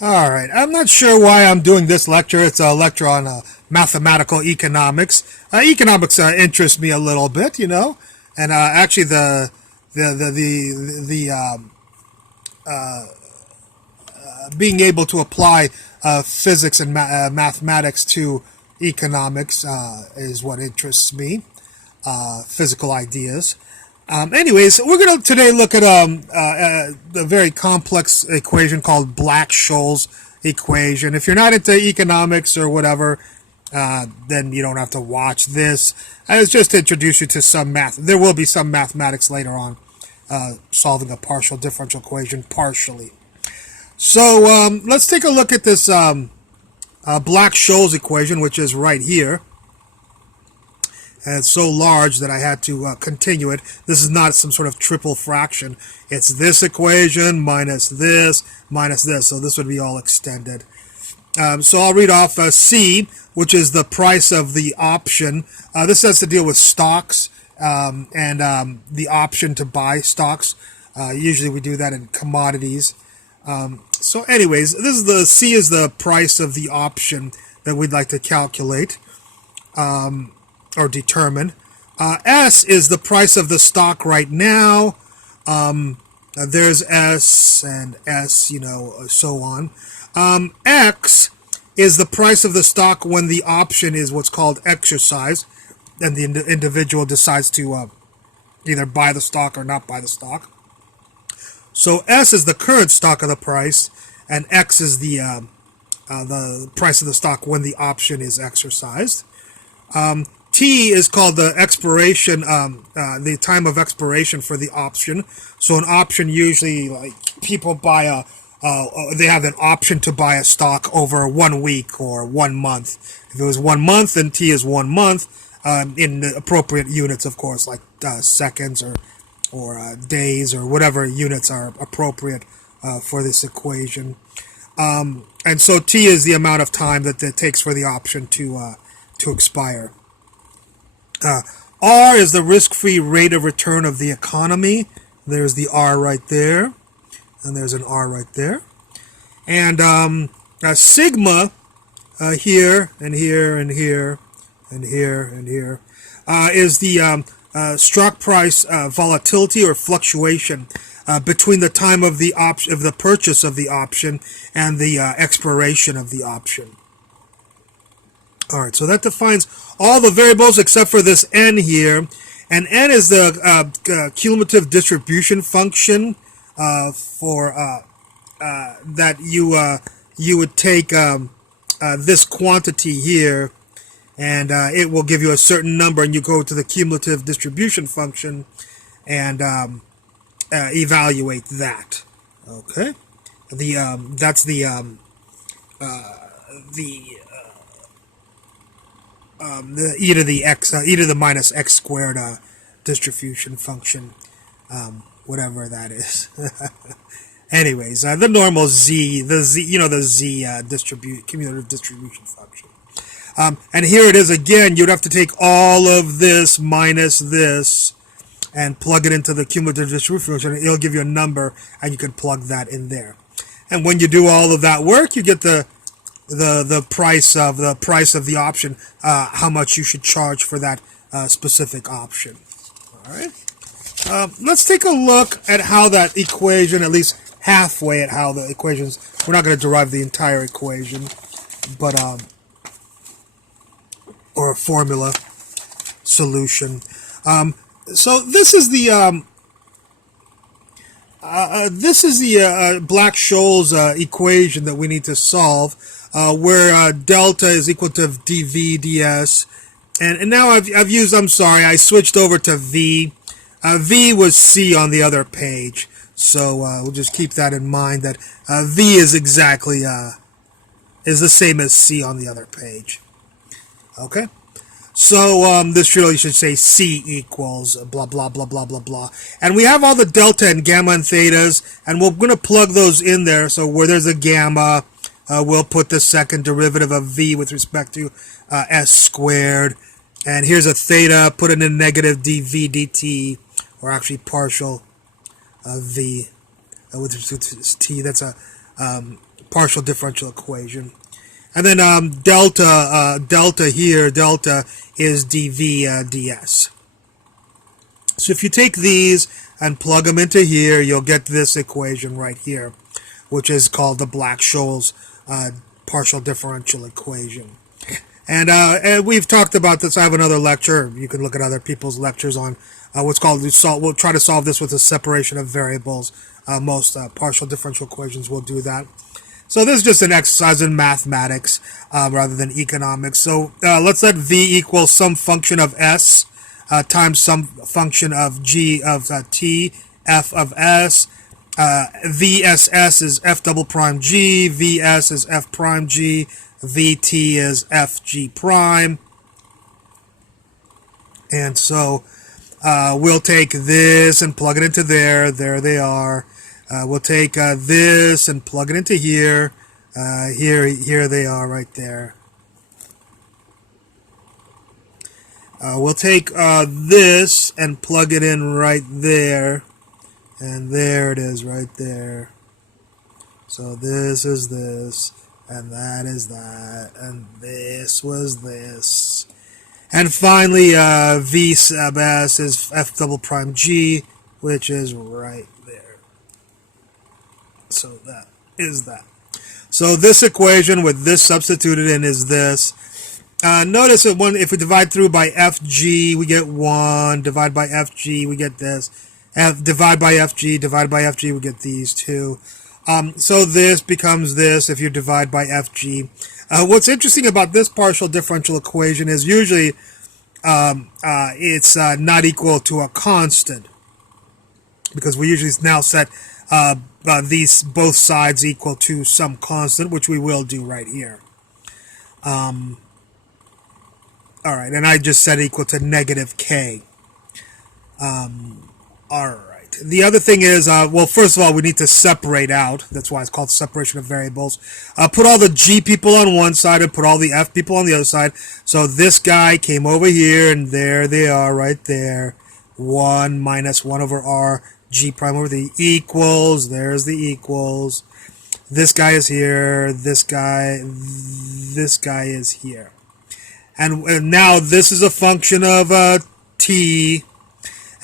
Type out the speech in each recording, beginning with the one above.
All right, I'm not sure why I'm doing this lecture. It's a lecture on mathematical economics. Economics interests me a little bit, and actually the being able to apply physics and mathematics to economics is what interests me. Physical ideas. Anyways, we're going to today look at a very complex equation called Black-Scholes equation. If you're not into economics or whatever, then you don't have to watch this. It's just to introduce you to some math. There will be some mathematics later on, solving a partial differential equation partially. So let's take a look at this Black-Scholes equation, which is right here. And it's so large that I had to continue it. This is not some sort of triple fraction. It's this equation minus this minus this. So this would be all extended. So I'll read off C, which is the price of the option. This has to deal with stocks and the option to buy stocks. Usually we do that in commodities. So anyways, this is the C is the price of the option that we'd like to calculate. Or determine. S is the price of the stock right now. There's S and S, so on. X is the price of the stock when the option is what's called exercised, and the individual decides to either buy the stock or not buy the stock. So S is the current stock of the price, and X is the price of the stock when the option is exercised. T is called the expiration, the time of expiration for the option. So an option usually, like people buy they have an option to buy a stock over 1 week or 1 month. If it was 1 month, then T is 1 month in the appropriate units, of course, like seconds or days or whatever units are appropriate for this equation. And so T is the amount of time that it takes for the option to expire. R is the risk-free rate of return of the economy. There's the R right there, and there's an R right there. And sigma here and here and here and here and here is the stock price volatility or fluctuation between the time of the purchase of the option and the expiration of the option. All right, so that defines all the variables except for this n here, and n is the cumulative distribution function for that you would take this quantity here, and it will give you a certain number, and you go to the cumulative distribution function and evaluate that. Okay, that's the e to the minus x squared distribution function, whatever that is. Anyways, the normal z, the z cumulative distribution function. And here it is again. You'd have to take all of this minus this and plug it into the cumulative distribution function. It'll give you a number, and you can plug that in there. And when you do all of that work, you get the price of the option, how much you should charge for that specific option. All right. Let's take a look at how that equation, at least halfway at how the equations. We're not going to derive the entire equation, but or a formula solution. So this is the Black-Scholes equation that we need to solve. Where delta is equal to dv ds, and now I've used, I'm sorry, I switched over to v. V was c on the other page, so we'll just keep that in mind, that v is exactly is the same as c on the other page. Okay, so this really should say c equals blah blah blah blah blah blah, and we have all the delta and gamma and thetas, and we're going to plug those in there. So where there's a gamma, we'll put the second derivative of v with respect to s squared. And here's a theta, put it in negative dv dt, or actually partial v with respect to t. That's a partial differential equation. And then delta here, delta is dv ds. So if you take these and plug them into here, you'll get this equation right here, which is called the Black-Scholes partial differential equation. And we've talked about this. I have another lecture. You can look at other people's lectures on what's called, we'll try to solve this with a separation of variables. Most partial differential equations will do that. So this is just an exercise in mathematics rather than economics. So let's let v equal some function of s times some function of g of t, f of s. VSS is f double prime g, vs is f prime g, vt is fg prime. And so we'll take this and plug it into there. There they are. We'll take this and plug it into here. Here they are right there. We'll take this and plug it in right there. And there it is right there. So this is this, and that is that, and this was this. And finally, v sub s is f double prime g, which is right there. So that is that. So this equation with this substituted in is this. Notice that if we divide through by fg, we get 1. Divide by fg, we get this. Divide by fg, we get these two. So this becomes this if you divide by fg. What's interesting about this partial differential equation is usually it's not equal to a constant, because we usually now set these both sides equal to some constant, which we will do right here. All right, and I just set equal to negative k. All right. The other thing is, well, first of all, we need to separate out. That's why it's called separation of variables. Put all the g people on one side and put all the f people on the other side. So this guy came over here, and there they are right there. 1 minus 1 over r, g prime over the equals. There's the equals. This guy is here. This guy is here. And now this is a function of t.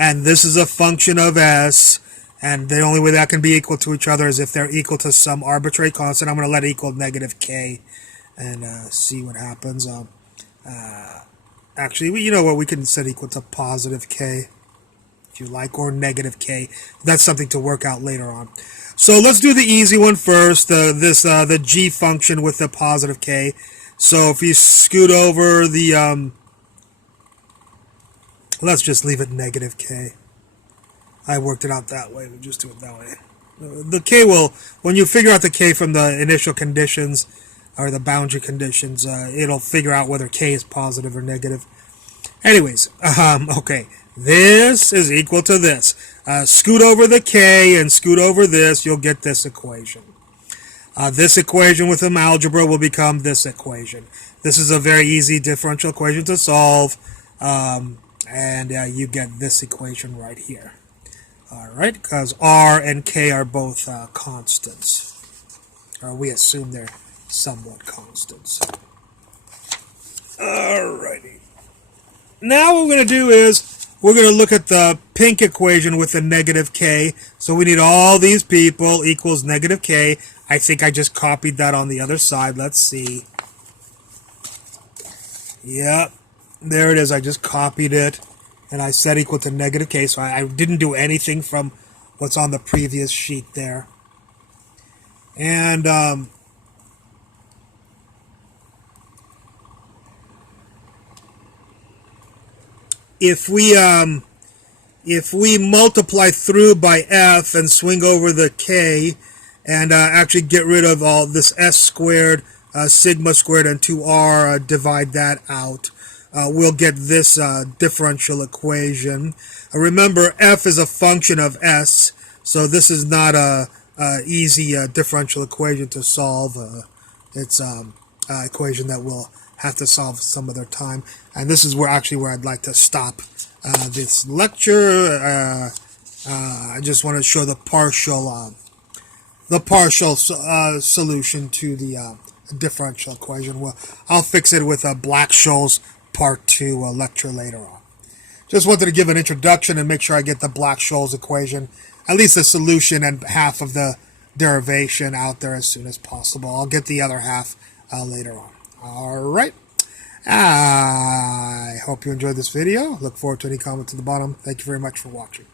And this is a function of s, and the only way that can be equal to each other is if they're equal to some arbitrary constant. I'm going to let it equal negative k and see what happens. Actually, you know what? We can set equal to positive k if you like, or negative k. That's something to work out later on. So let's do the easy one first, the g function with the positive k. So if you scoot over the... let's just leave it negative k. I worked it out that way. We'll just do it that way. The k will, when you figure out the k from the initial conditions or the boundary conditions, it'll figure out whether k is positive or negative. Anyways, okay. This is equal to this. Scoot over the k and scoot over this, you'll get this equation. This equation with some algebra will become this equation. This is a very easy differential equation to solve. And you get this equation right here. All right, because r and k are both constants. Or we assume they're somewhat constants. All righty. Now what we're going to do is we're going to look at the pink equation with the negative k. So we need all these people equals negative k. I think I just copied that on the other side. Let's see. Yep. There it is. I just copied it, and I set equal to negative k, so I didn't do anything from what's on the previous sheet there. And if we multiply through by f and swing over the k, and actually get rid of all this s squared, sigma squared, and 2r, divide that out, we'll get this differential equation. Remember, f is a function of s, so this is not a easy differential equation to solve. It's an equation that we'll have to solve some other time. And this is where I'd like to stop this lecture. I just want to show the partial the partial solution to the differential equation. Well, I'll fix it with a Black-Scholes Part 2 lecture later on. Just wanted to give an introduction and make sure I get the Black-Scholes equation, at least the solution and half of the derivation out there as soon as possible. I'll get the other half later on. All right. I hope you enjoyed this video. Look forward to any comments at the bottom. Thank you very much for watching.